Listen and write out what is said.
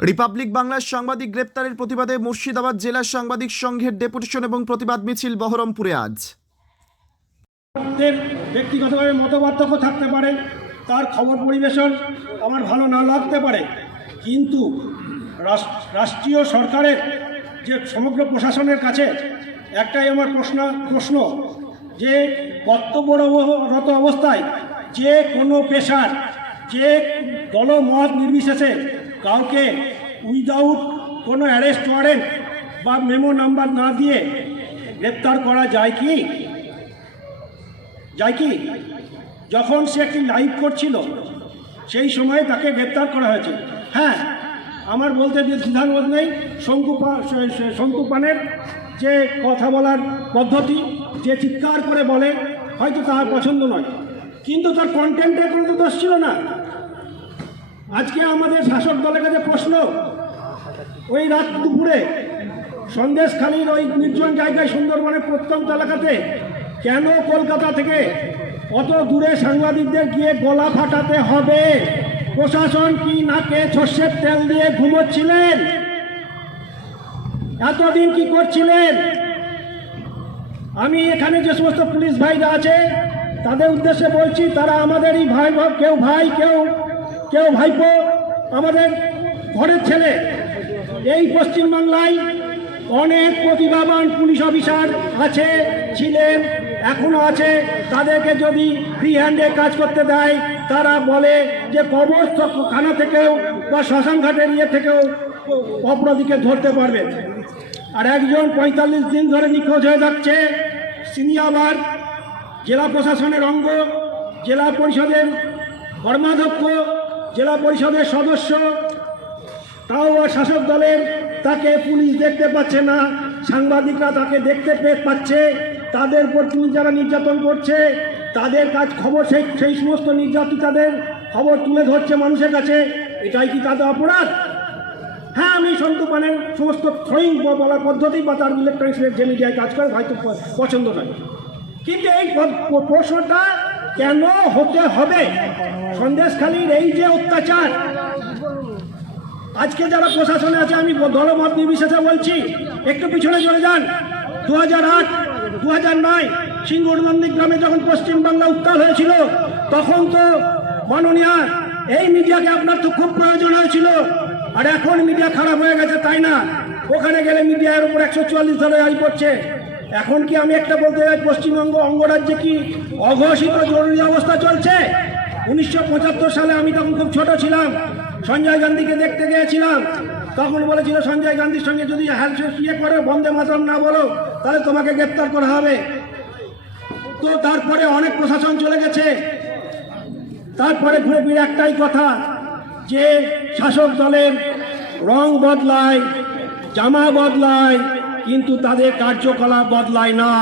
Republic বাংলার সাংবাদিক গ্রেপ্তারের প্রতিবাদে মুর্শিদাবাদ জেলা সাংবাদিক সংঘের ডেপুটেশন এবং প্রতিবাদ মিছিল বহরমপুরে আজ। ব্যক্তিগতভাবে মতপার্থক্য থাকতে পারে, তার খবর পরিবেশন আমার ভালো না লাগতে পারে, কিন্তু রাষ্ট্রীয় সরকারের যে সমগ্র প্রশাসনের কাছে একটাই আমার প্রশ্ন প্রশ্ন, যে কর্তব্যরত অবস্থায় যে কোনো পেশার, যে দলমত নির্বিশেষে কাউকে উইদাউট কোনো অ্যারেস্ট ওয়ারেন্ট বা মেমো নাম্বার না দিয়ে গ্রেপ্তার করা যায় কি? যায় কি? যখন সে একটি লাইভ করছিল, সেই সময় তাকে গ্রেপ্তার করা হয়েছে। হ্যাঁ আমার বলতে দ্বিধাবোধ নেই, শঙ্কু পা- শ- শ- শঙ্কু পানের যে কথা বলার পদ্ধতি, যে চিৎকার করে বলে, হয়তো তার পছন্দ নয়। কিন্তু তার কন্টেন্টে কোনো তো দোষ ছিল না। আজকে আমাদের শাসক দলের কাছে প্রশ্ন। ওই রাত দুপুরে সন্দেশখালীর ওই নির্জন জায়গায় সুন্দরবনের প্রত্যন্ত এলাকাতে কেন কলকাতা থেকে অত দূরে সাংবাদিকদের গিয়ে গলা ফাটাতে হবে? প্রশাসন কি নাকে সর্ষের তেল দিয়ে ঘুমোচ্ছিলেন? এতদিন কি করছিলেন? আমি এখানে যে সমস্ত পুলিশ ভাইরা আছে, তাদের উদ্দেশ্যে বলছি, তারা আমাদেরই ভাই ভাই কেউ ভাই, কেউ কেউ ভাইপো, আমাদের ঘরের ছেলে। এই পশ্চিমবাংলায় অনেক প্রতিভাবান পুলিশ অফিসার আছে, ছিলেন, এখনও আছে। তাদেরকে যদি ফ্রি হ্যান্ডে কাজ করতে দেয়, তারা বলে যে কবর খানা থেকেও বা শ্মশান ঘাটের ইয়ে থেকেও অপরাধীকে ধরতে পারবে। আর একজন পঁয়তাল্লিশ দিন ধরে নিখোঁজ হয়ে যাচ্ছে, তিনি আবার জেলা প্রশাসনের অঙ্গ, জেলা পরিষদের কর্মাধ্যক্ষ জেলা পরিষদের সদস্য, তাও শাসক দলের তাকে পুলিশ দেখতে পাচ্ছে না, সাংবাদিকরা তাকে দেখতে পাচ্ছে, তাদের উপর পুলিশ যারা নির্যাতন করছে, তাদের কাজ খবর সেই সেই সমস্ত নির্যাতিতাদের খবর তুলে ধরছে মানুষের কাছে, এটাই কি তাদের অপরাধ? হ্যাঁ আমি সন্তু পানের সমস্ত থ্রোয়িং বলার পদ্ধতি বা তার ইলেকট্রনিক্সের যে মিডিয়ায় কাজ করে, হয়তো পছন্দ নয়। কিন্তু এই প্রশ্নটা কেন হতে হবে? সন্দেশখালীর এই যে অত্যাচার, আজকে যারা প্রশাসনে আছে, আমি দলমত নির্বিশেষে বলছি, একটু পিছনে চলে যান। দু হাজার আট দু হাজার নয়, সিঙ্গুর নন্দীগ্রামে যখন পশ্চিমবাংলা উত্তাল হয়েছিল, তখন তো মাননীয়া, এই মিডিয়াকে আপনার তো খুব প্রয়োজন হয়েছিল। আর এখন মিডিয়া খারাপ হয়ে গেছে, তাই না? ওখানে গেলে মিডিয়ার উপর একশো চুয়াল্লিশ ধরে আই করছে এখন কি আমি একটা বলতে চাই, পশ্চিমবঙ্গ অঙ্গরাজ্যে কি অঘোষিত জরুরি অবস্থা চলছে? উনিশশো পঁচাত্তর সালে আমি তখন খুব ছোট ছিলাম, সঞ্জয় গান্ধীকে দেখতে গিয়েছিলাম। তখন বলেছিল, সঞ্জয় গান্ধীর সঙ্গে যদি হ্যান্ড ইয়ে করে, বন্দে মাতরম না বলো, তাহলে তোমাকে গ্রেপ্তার করা হবে। তো তারপরে অনেক প্রশাসন চলে গেছে। তারপরে ঘুরে ফিরে একটাই কথা, যে শাসক দলের রং বদলায়, জামা বদলায় কিন্তু তাদের কার্যকলাপ বদলায় না।